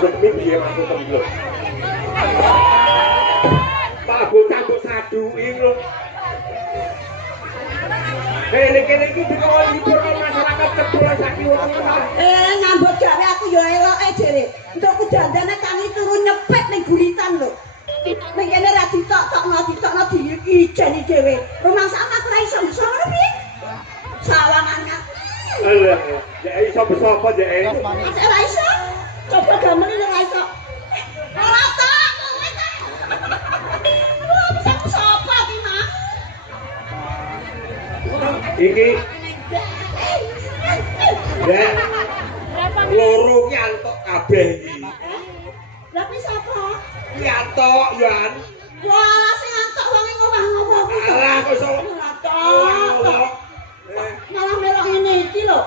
masuk piye masuk temblok. Pak bocah mbok saduki lho. Kene iki dikon libur masyarakat cepulan saiki wong. Ngambut gawe aku ya eloke jere. Entuk dandane kami turu nyepet ning guritan lho. Ning kene ra ditokno diijeni dhewe. Rumah sama aku ra iso bisa ngono piye? Sawangannya. Alah, ya iso beso apa ya? Ra iso. Coba gamane ra iso. Ora tak. Bisa sapa iki, Mas? Iki ya loro ki antuk kabeh iki. Lah kuwi sapa? Ki antuk Yan. Wah, sing antuk wong ngomong-ngomong. Alah kok iso antuk. Malah melok ngene iki lho.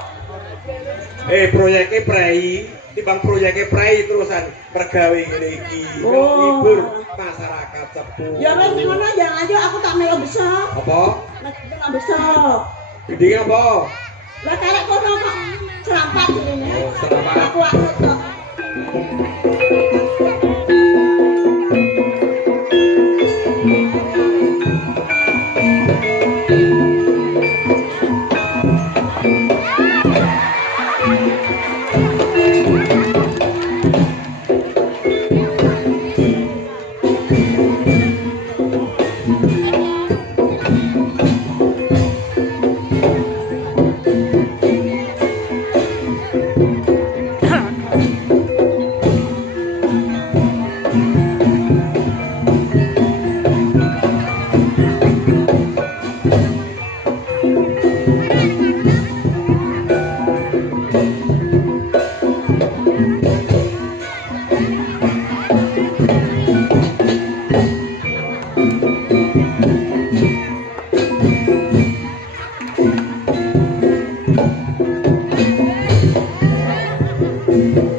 Proyeke prei, timbang proyeke prei terusan pergawe ngene iki. Libur masyarakat Cepu. Ya wis ngono ya ayo aku tak melu besok. Apa? Nek besok. Gede apa? Lah karek kono kok serampat ngene. Serampat. Aku kok.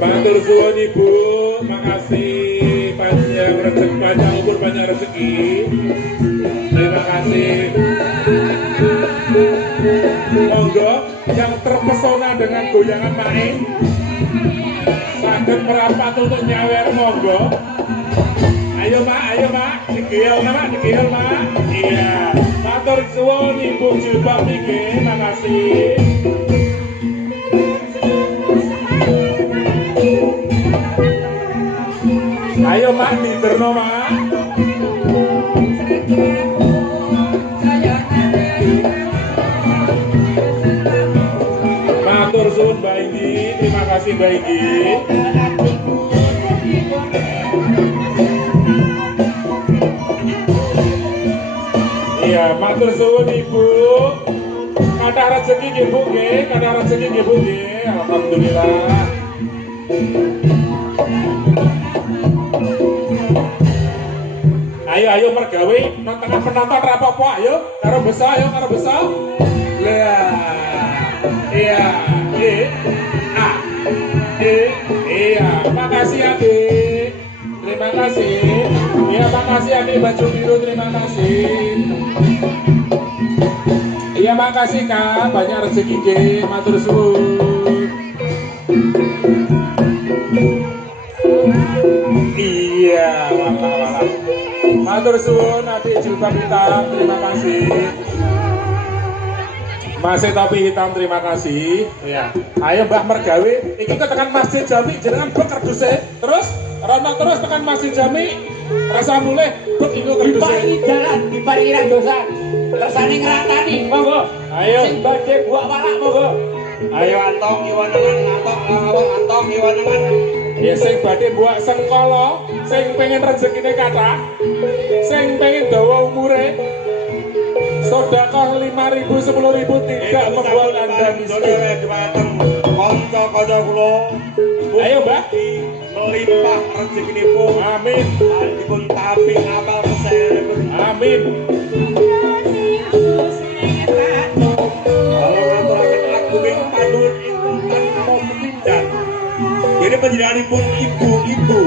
Matur suwun Ibu, makasih panjang umur panjang rezeki. Terima kasih. Monggo yang terpesona dengan goyangan main saged merapat untuk nyawer monggo. Ayo Mak, digil Mak. Iya. Matur suwun Ibu Jilbab niki, makasih. Ayo Mak, diterno Mak. Matur suwun Mbak Indi, terima kasih Mbak Indi. Iya, matur suwun Ibu. Kathah rezeki nggih Bu nggih, kathah rezeki nggih Bu nggih. Alhamdulillah. Ayo mergawe nang tengah penonton ra apa-apa ayo karo besa. Lah. Iya. Iya, makasih Adik. Terima kasih. Iya, makasih Adik baju biru, terima kasih. Iya, makasih Kak, banyak rezeki nggih, matur suwun. Iya, walah. Matur suwun Adik jilbab hitam, terima kasih. Masih topi hitam, terima kasih. Ya. Ayo Mbah mergawe, iki tekan Masjid Jami jenengan bek kerduse. Terus rono terus tekan Masjid Jami. Rasa mulih bek iku kerduse. Diparingi jalan, diparingi randosan. Kersane ngrantani, monggo. Ayo. Sing badhe buak walak monggo. Ayo antong iwanangan. Ya sing badhe buak sengkala, sing pengen rezekine kathah, sing pengen dawa umure. Sedekah 5.000, 10.000 tidak membuat Anda miskin. Kanca-kanca kula. Ayo Mbak. Melimpah rezekinipun. Amin. Dipun tapi apal kesenipun. Amin. Kalau ngaturaken lagu ing panuwun ingkang tanpa ketindak. Jadi panjenenganipun ibu-ibu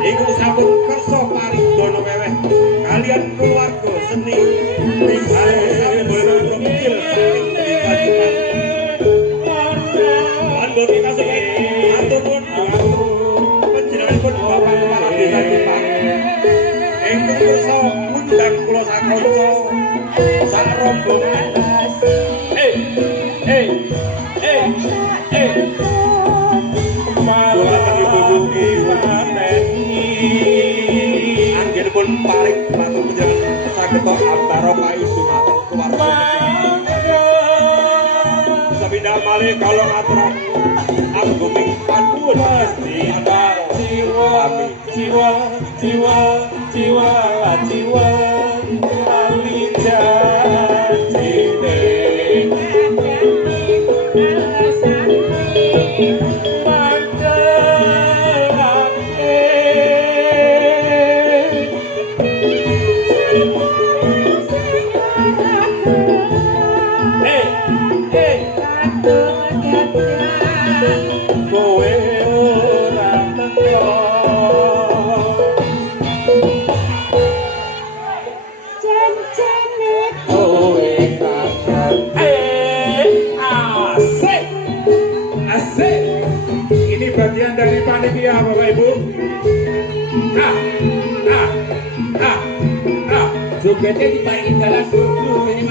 ingkang sampun kersa paridana weweh kalian keluarga seni kanca sak rombongan anggenipun paring matur panjenengan saged antara payu dumateng keluarga sepindah malih kala ngaturaken agunging panuwun Gusti jiwa lali janjine kowe ora teko Jan-jane kowe kakak asik ini bagian dari panitia Bapak Ibu jogetnya diparingin galas dulu ini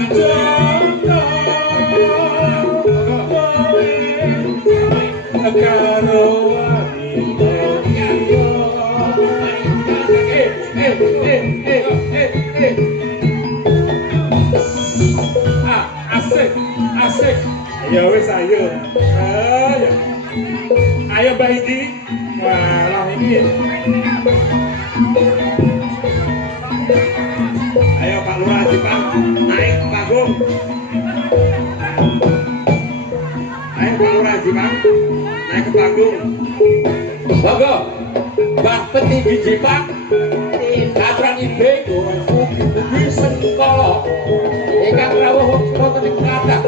asik ya wis ayo Mbak Iki wah ini ayo Pak Lurah Jepang naik ke panggung ayo Pak Lurah Jepang naik ke panggung monggo Mbak Petinggi Jepang Katran Ibe Ugi Sengkolo ingkang rawuh wonten ing kathah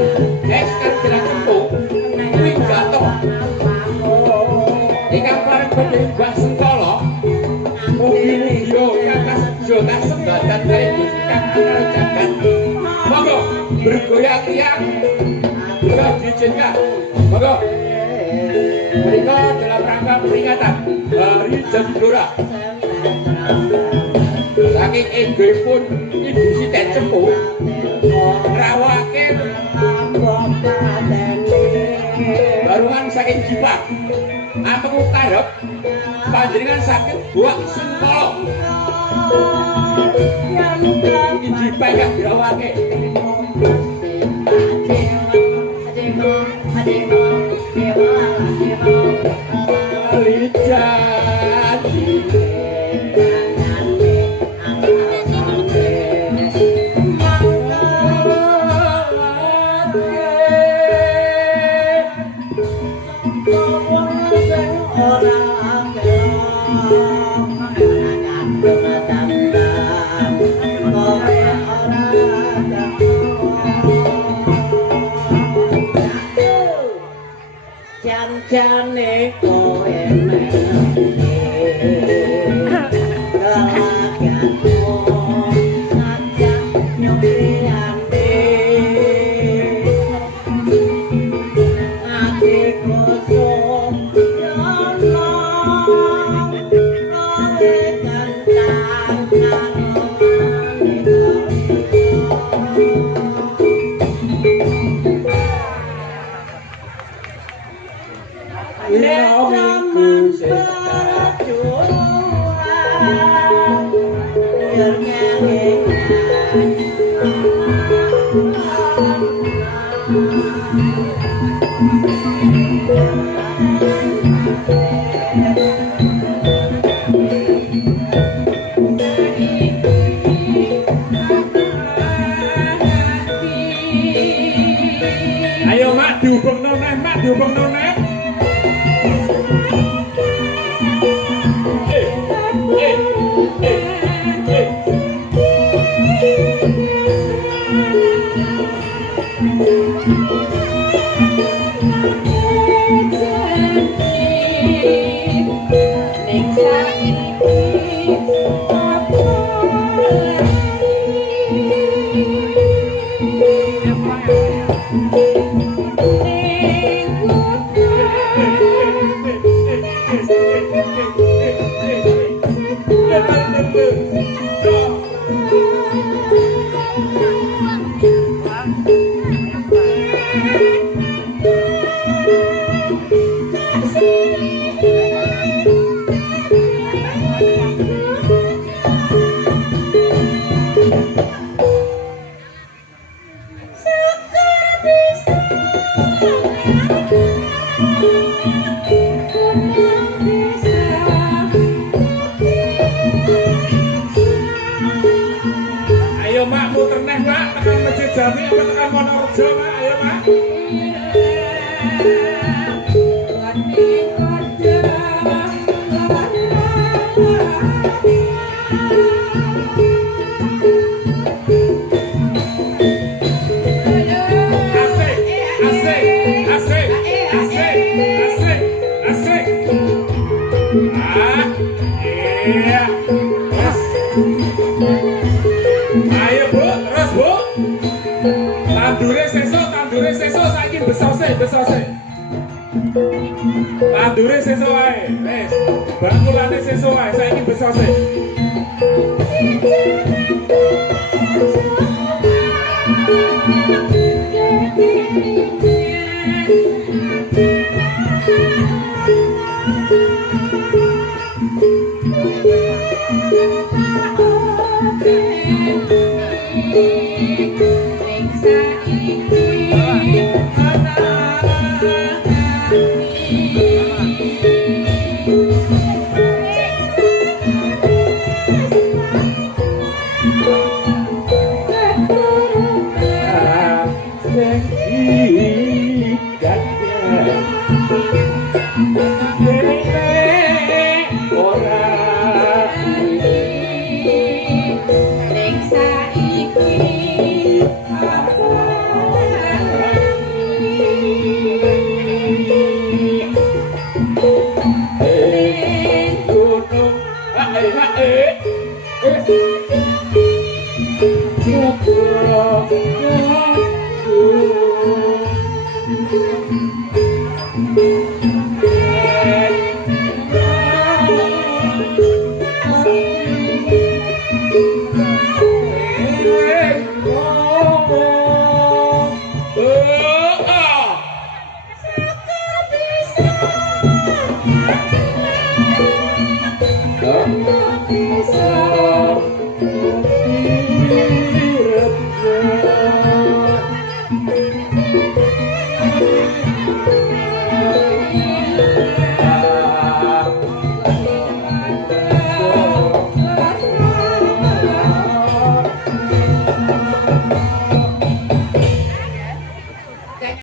Eskar Jelang Tentu Wigato ingkang pareng badhe Mbak Sengkolo Ugi Mudya kakas jota sembatan kali Gusti Kang Anara Jagat monggo bergoyang-goyang sudah diizinkan monggo mereka dalam rangka peringatan Hari Jadi Blora saking ibu pun Ibu Siti Cempu ngrawake baruan saking Jipang ampun karep panjenengan sakit buak sengkolo iki Jipang gak dirawake Jane kowe ayo mak dihubung noneh Pak, tekan Masjid Jami apa tekan Wonorejo, Pak? Ayo, Pak. Tandure sesuk wae. Wis, bakulane sesuk wae, saiki besose. Oh,